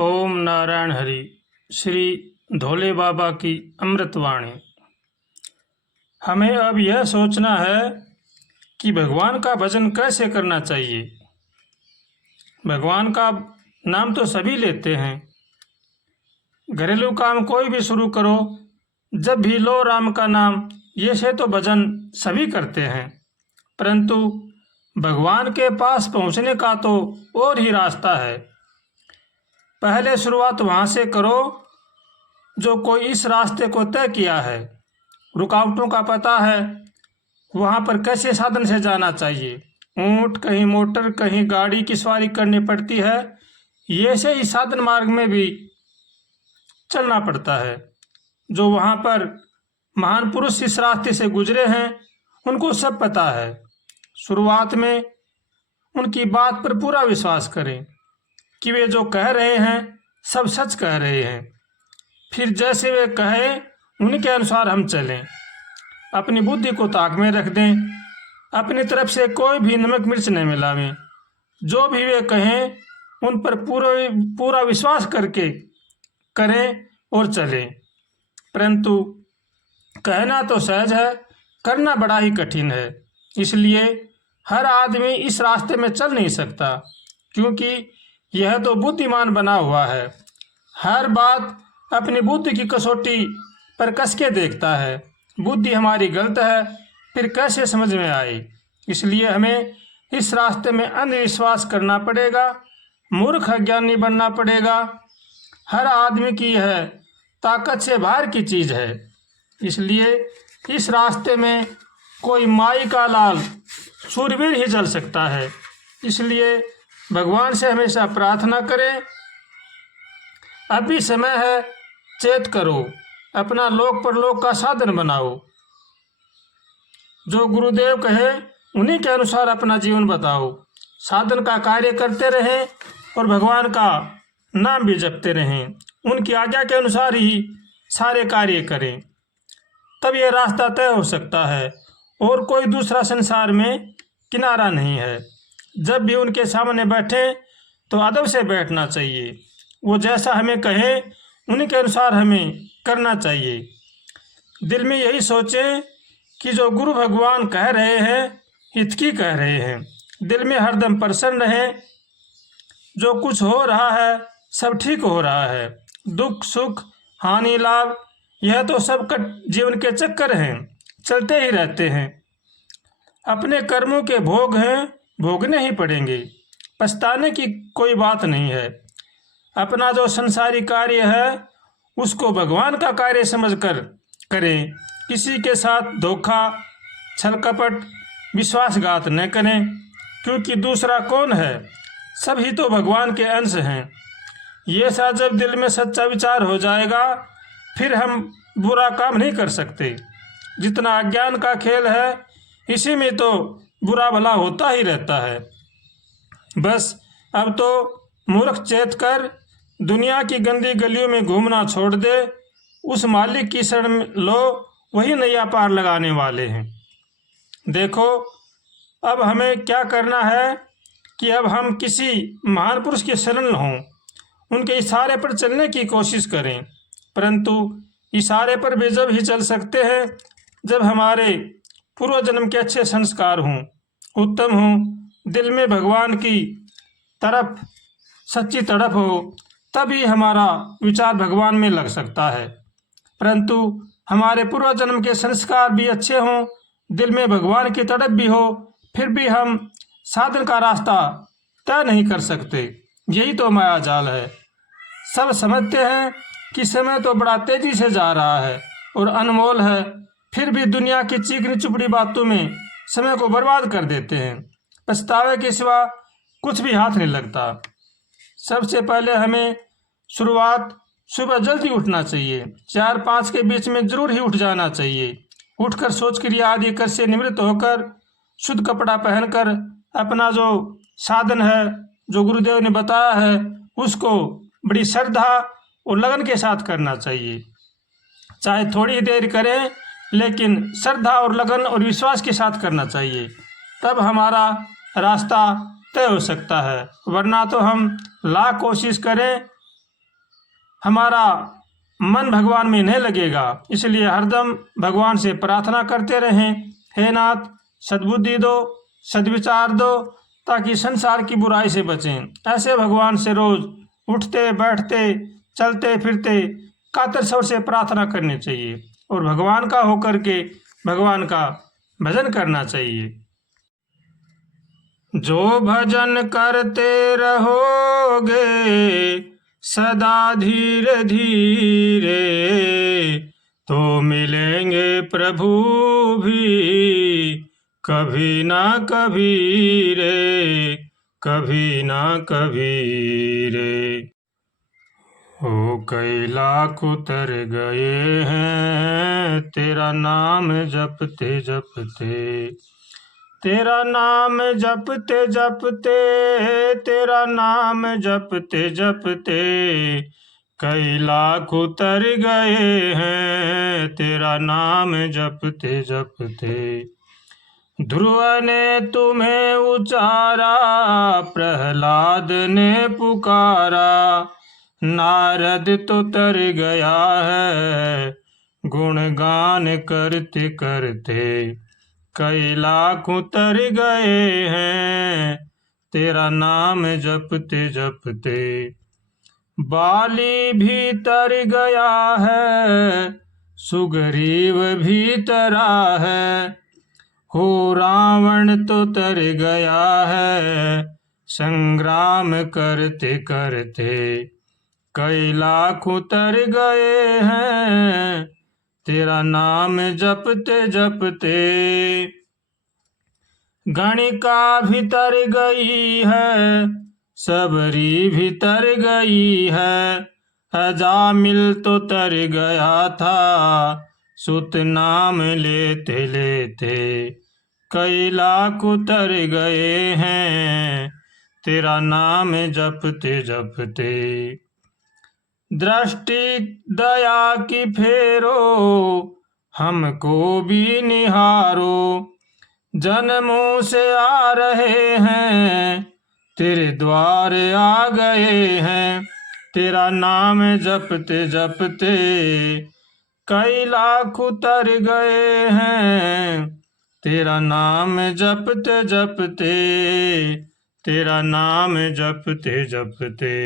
ओम नारायण हरि। श्री धोले बाबा की अमृतवाणी। हमें अब यह सोचना है कि भगवान का भजन कैसे करना चाहिए। भगवान का नाम तो सभी लेते हैं। घरेलू काम कोई भी शुरू करो, जब भी लो राम का नाम, ये से तो भजन सभी करते हैं। परंतु भगवान के पास पहुंचने का तो और ही रास्ता है। पहले शुरुआत वहाँ से करो जो कोई इस रास्ते को तय किया है। रुकावटों का पता है, वहाँ पर कैसे साधन से जाना चाहिए। ऊँट, कहीं मोटर, कहीं गाड़ी की सवारी करनी पड़ती है। ये से ही साधन मार्ग में भी चलना पड़ता है। जो वहाँ पर महान पुरुष इस रास्ते से गुजरे हैं, उनको सब पता है। शुरुआत में उनकी बात पर पूरा विश्वास करें कि वे जो कह रहे हैं सब सच कह रहे हैं। फिर जैसे वे कहें उन्हीं के अनुसार हम चलें। अपनी बुद्धि को ताक में रख दें। अपनी तरफ से कोई भी नमक मिर्च नहीं मिलावें। जो भी वे कहें उन पर पूरा विश्वास करके करें और चलें। परंतु कहना तो सहज है, करना बड़ा ही कठिन है। इसलिए हर आदमी इस रास्ते में चल नहीं सकता, क्योंकि यह तो बुद्धिमान बना हुआ है। हर बात अपनी बुद्धि की कसौटी पर कस के देखता है। बुद्धि हमारी गलत है, फिर कैसे समझ में आए। इसलिए हमें इस रास्ते में अंधविश्वास करना पड़ेगा, मूर्ख अज्ञानी बनना पड़ेगा। हर आदमी की यह ताकत से बाहर की चीज़ है। इसलिए इस रास्ते में कोई माई का लाल शूरवीर ही चल सकता है। इसलिए भगवान से हमेशा प्रार्थना करें, अभी समय है, चेत करो, अपना लोक परलोक का साधन बनाओ। जो गुरुदेव कहे उन्हीं के अनुसार अपना जीवन बताओ। साधन का कार्य करते रहें और भगवान का नाम भी जपते रहें। उनकी आज्ञा के अनुसार ही सारे कार्य करें, तब यह रास्ता तय हो सकता है। और कोई दूसरा संसार में किनारा नहीं है। जब भी उनके सामने बैठे तो अदब से बैठना चाहिए। वो जैसा हमें कहे उन्हीं के अनुसार हमें करना चाहिए। दिल में यही सोचें कि जो गुरु भगवान कह रहे हैं हित की कह रहे हैं। दिल में हरदम प्रसन्न रहें। जो कुछ हो रहा है सब ठीक हो रहा है। दुख सुख हानि लाभ यह तो सब जीवन के चक्कर हैं, चलते ही रहते हैं। अपने कर्मों के भोग हैं, भोगने ही पड़ेंगे। पछताने की कोई बात नहीं है। अपना जो संसारी कार्य है उसको भगवान का कार्य समझकर करें। किसी के साथ धोखा, छल कपट, विश्वासघात न करें, क्योंकि दूसरा कौन है, सभी तो भगवान के अंश हैं। ये सा जब दिल में सच्चा विचार हो जाएगा, फिर हम बुरा काम नहीं कर सकते। जितना अज्ञान का खेल है, इसी में तो बुरा भला होता ही रहता है। बस अब तो मूर्ख चेत कर दुनिया की गंदी गलियों में घूमना छोड़ दे। उस मालिक की शरण लो, वही नैया पार लगाने वाले हैं। देखो अब हमें क्या करना है कि अब हम किसी महान पुरुष की शरण हों, उनके इशारे पर चलने की कोशिश करें। परंतु इशारे पर भी जब ही चल सकते हैं जब हमारे पूर्व जन्म के अच्छे संस्कार हों, उत्तम हों, दिल में भगवान की तरफ सच्ची तड़प हो, तभी हमारा विचार भगवान में लग सकता है। परंतु हमारे पूर्व जन्म के संस्कार भी अच्छे हों, दिल में भगवान की तड़प भी हो, फिर भी हम साधन का रास्ता तय नहीं कर सकते। यही तो माया जाल है। सब समझते हैं कि समय तो बड़ा तेजी से जा रहा है और अनमोल है, फिर भी दुनिया की चीकनी चुपड़ी बातों में समय को बर्बाद कर देते हैं। पछतावे के सिवा कुछ भी हाथ नहीं लगता। सबसे पहले हमें शुरुआत सुबह जल्दी उठना चाहिए। 4-5 के बीच में जरूर ही उठ जाना चाहिए। उठकर सोच क्रिया आदि कर से निवृत्त होकर शुद्ध कपड़ा पहनकर अपना जो साधन है, जो गुरुदेव ने बताया है, उसको बड़ी श्रद्धा और लगन के साथ करना चाहिए। चाहे थोड़ी ही देर करें, लेकिन श्रद्धा और लगन और विश्वास के साथ करना चाहिए। तब हमारा रास्ता तय हो सकता है। वरना तो हम लाख कोशिश करें, हमारा मन भगवान में नहीं लगेगा। इसलिए हरदम भगवान से प्रार्थना करते रहें, हे नाथ सद्बुद्धि दो, सद्विचार दो, ताकि संसार की बुराई से बचें। ऐसे भगवान से रोज उठते बैठते चलते फिरते कातर स्वर से प्रार्थना करनी चाहिए और भगवान का होकर के भगवान का भजन करना चाहिए। जो भजन करते रहोगे सदा धीरे धीरे, तो मिलेंगे प्रभु भी कभी ना कभी रे, कभी ना कभी रे। हो कई लाख उतर गए हैं तेरा नाम जपते जपते, तेरा नाम जपते जपते, तेरा नाम जपते जपते, कई लाख उतर गए हैं तेरा नाम जपते जपते। ध्रुव ने तुम्हें उचारा, प्रहलाद ने पुकारा, नारद तो तर गया है गुणगान करते करते, कई लाख उतर गए हैं तेरा नाम जपते जपते। बाली भी तर गया है, सुग्रीव भी तरा है, हो रावण तो तर गया है संग्राम करते करते, कई लाख उतर गए हैं तेरा नाम जपते जपते। गणिका भी तर गई है, सबरी भी तर गई है, अजामिल तो तर गया था सुत नाम लेते लेते, कई लाख उतर गए हैं तेरा नाम जपते जपते। दृष्टि दया की फेरो हमको भी निहारो, जन्मों से आ रहे हैं तेरे द्वार आ गए हैं, तेरा नाम जपते जपते, कई लाख उतर गए हैं तेरा नाम जपते जपते, तेरा नाम जपते जपते।